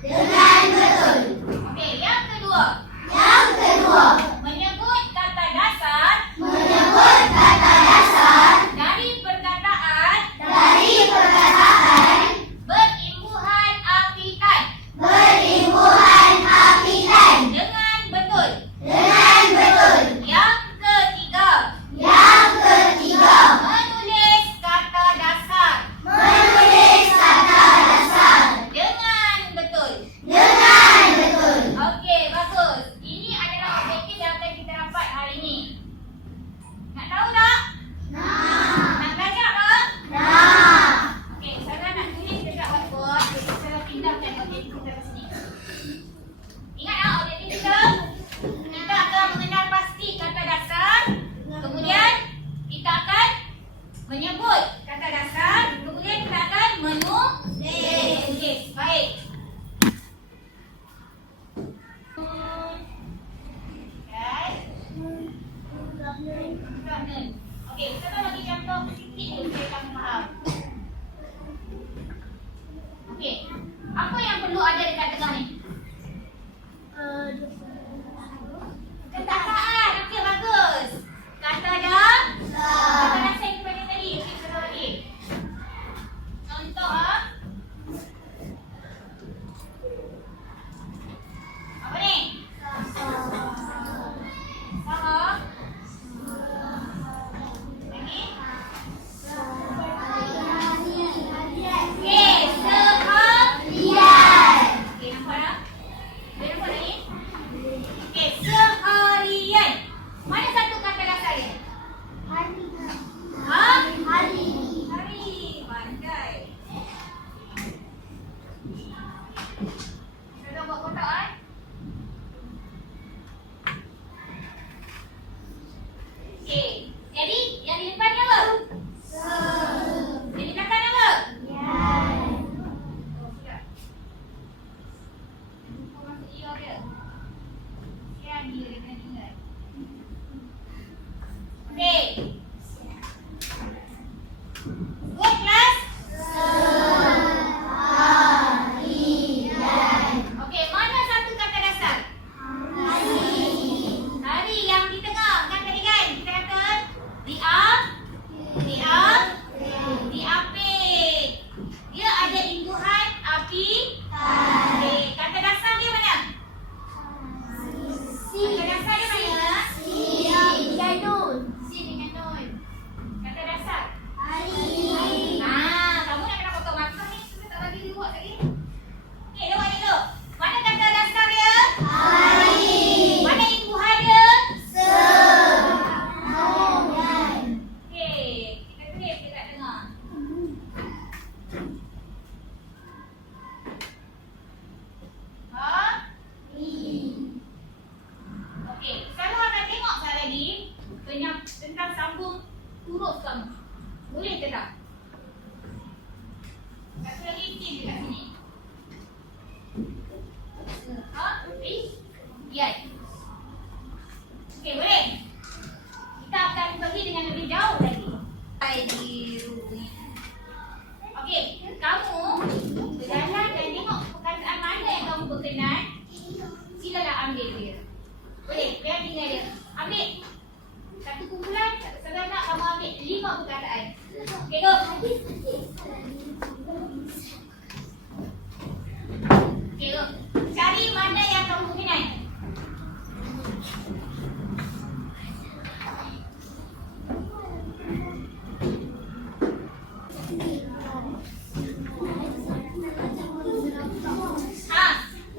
Dengan betul. Okey, yang kedua. Yang kedua. Menyebut kata dasar. Menyebut kata dasar. Dari perkataan. Dari perkataan. Berimbuhan apitan. Berimbuhan apitan. Dengan betul. Dengan betul. Yang ketiga. Yang ketiga. Menulis kata dasar. Menulis kata dasar. Dengan betul. Dengan betul. Okey, bagus. Ini adalah objektif yang akan kita dapat hari ini. Nak tahu tak? Nah. Nak belajar tak? Nah. Okey, saya nak tulis dekat whiteboard. Jadi saya pindahkan objektif kita ke sini. Ingat tak objektif kita? Kita akan mengenal pasti kata dasar. Kemudian kita akan menyebut kata dasar. Kemudian kita akan menulis. Baik. Okey, kita bagi contoh sikit dulu supaya kamu faham. Okey, apa yang perlu ada dekat tengah ni? Perkataan. Okey, bagus. Kata dah. Kata dasar yang kita bagi tadi. Okey, kita bagi. Contoh apa ni? Sama. Lagi? Okey, seharian. Okey, nampak tak? Boleh nampak lagi? Okey, seharian. Mana satu kata dasar dia? Ha? Hari. Pandai. Kita dah buat kotak Okey. Jadi, yang di depan ni apa? Yang di belakang apa? Oh, sudah. Kau masuk ia dia. Sekian dia kena ingat. Okey. Good class? Okey, mana satu kata dasar? Hari yang di tengah. Kan tadi kan? Kita kata diapit. Dia ada imbuhan api. Okey, kata dasar dia mana? Kata dasar dia mana? Si dengan nun. Kata dasar. Kamu nak kena potong mata ni. Kita tak bagi dia buat lagi. Okey, dia buat dulu. Mana kata dasar dia? Mana imbuhan dia? Okey, kita tulis dekat tengah. Okey, kalau akan tengok sekali lagi tentang sambung huruf kamu. Boleh ke tak? Satu lagi tim dekat sini. Rian. Okey, boleh? Kita akan pergi dengan lebih jauh lagi. Okey, kamu berjalan dan tengok perkataan mana yang kamu berkenan. Silalah ambil dia. Boleh? Jangan tinggal dia. Ambil. Satu kumpulan, sebenarnya kamu ambil 5 perkataan. Okey, go. Okey, go. Cari mana yang kamu berkenan.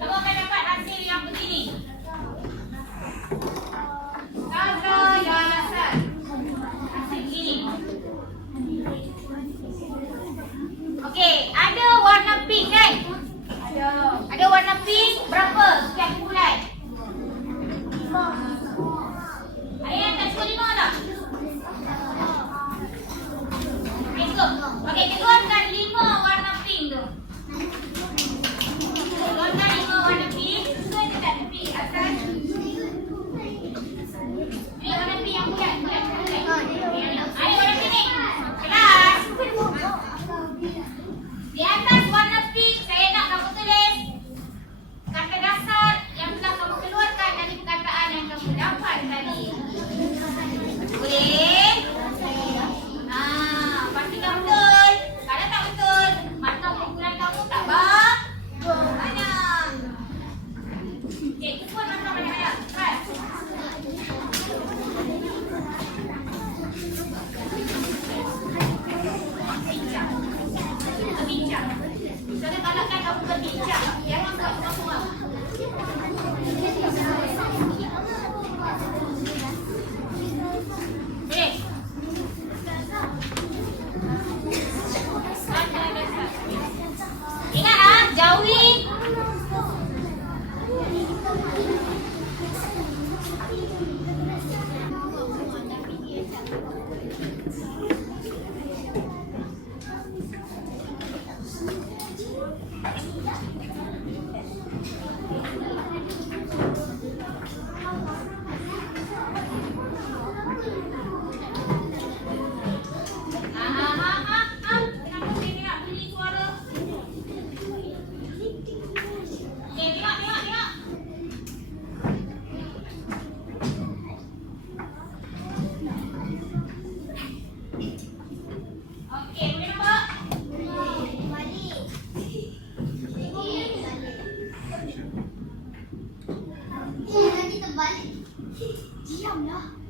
Kamu akan dapat hasil yang begini. Kata dasar. Hasil begini. Okey, ada warna pink kan? Ada warna Diamlah.